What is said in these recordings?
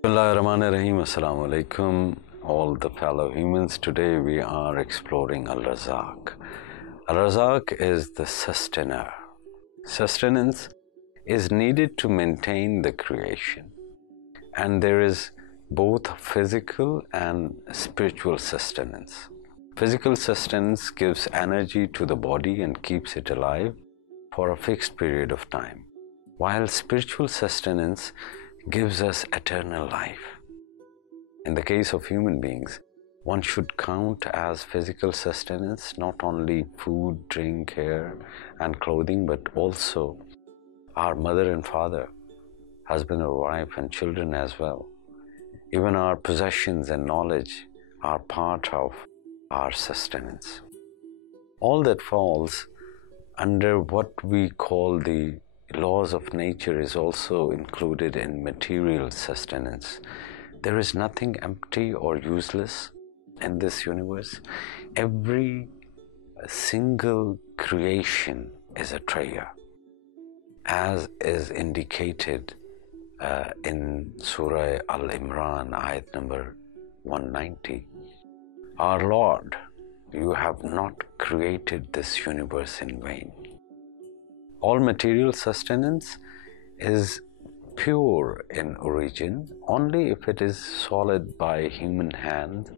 Bismillahirrahmanirrahim. Assalamu alaikum, all the fellow humans. Today we are exploring Razzaaq. Razzaaq is the sustainer. Sustenance is needed to maintain the creation, and there is both physical and spiritual sustenance. Physical sustenance gives energy to the body and keeps it alive for a fixed period of time, while spiritual sustenance gives us eternal life. In the case of human beings, one should count as physical sustenance not only food, drink, hair, and clothing, but also our mother and father, husband or wife, and children as well. Even our possessions and knowledge are part of our sustenance. All that falls under what we call the laws of nature is also included in material sustenance. There is nothing empty or useless in this universe. Every single creation is a treasure, as is indicated in Surah Al-Imran, ayat number 190. Our Lord, you have not created this universe in vain. All material sustenance is pure in origin. Only if it is solid by human hand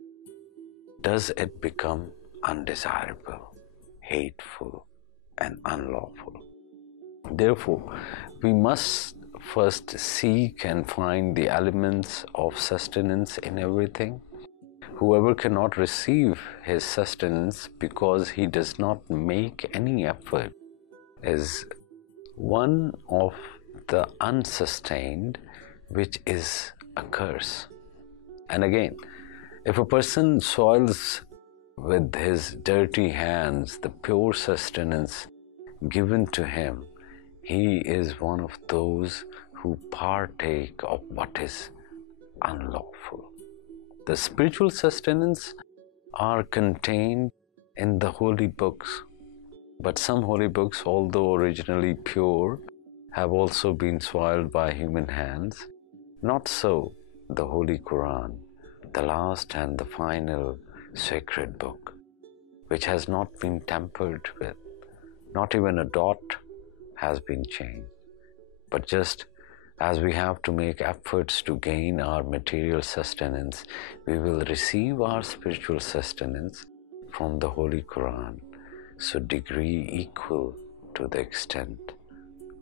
does it become undesirable, hateful, and unlawful. Therefore, we must first seek and find the elements of sustenance in everything. Whoever cannot receive his sustenance because he does not make any effort is one of the unsustained, which is a curse. And again, if a person soils with his dirty hands the pure sustenance given to him, he is one of those who partake of what is unlawful. The spiritual sustenance are contained in the holy books. But some holy books, although originally pure, have also been soiled by human hands. Not so the Holy Quran, the last and the final sacred book, which has not been tampered with. Not even a dot has been changed. But just as we have to make efforts to gain our material sustenance, we will receive our spiritual sustenance from the Holy Quran. So degree equal to the extent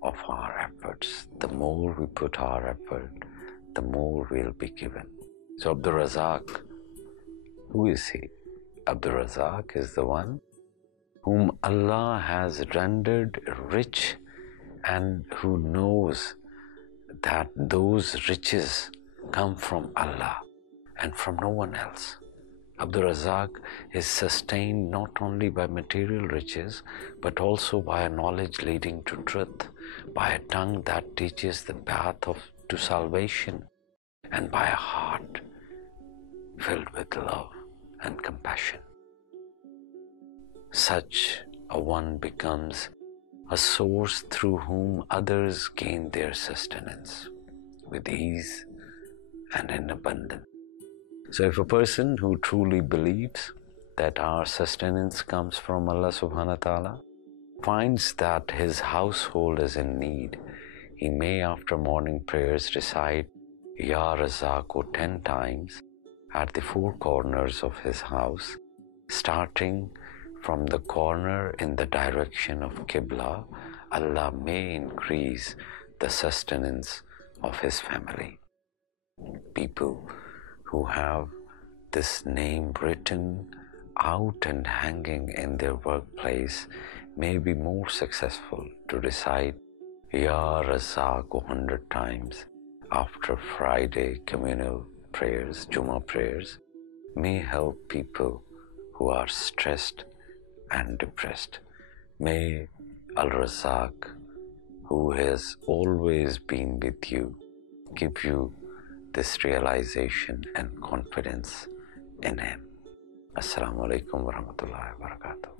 of our efforts. The more we put our effort, the more we'll be given. So Abdul Razzaaq, who is he? Abdul Razzaaq is the one whom Allah has rendered rich and who knows that those riches come from Allah and from no one else. Abdul Razzaaq is sustained not only by material riches, but also by a knowledge leading to truth, by a tongue that teaches the path to salvation, and by a heart filled with love and compassion. Such a one becomes a source through whom others gain their sustenance with ease and in abundance. So if a person who truly believes that our sustenance comes from Allah subhanahu wa ta'ala finds that his household is in need, he may after morning prayers recite Ya Razzaaq 10 times at the four corners of his house, starting from the corner in the direction of Qibla. Allah may increase the sustenance of his family. People who have this name written out and hanging in their workplace may be more successful to recite Ya Razzaaq 100 times after Friday communal prayers, Jummah prayers, may help people who are stressed and depressed. May Al-Razzaaq, who has always been with you, give you this realization and confidence in him. Assalamu alaikum wa rahmatullahi wa barakatuh.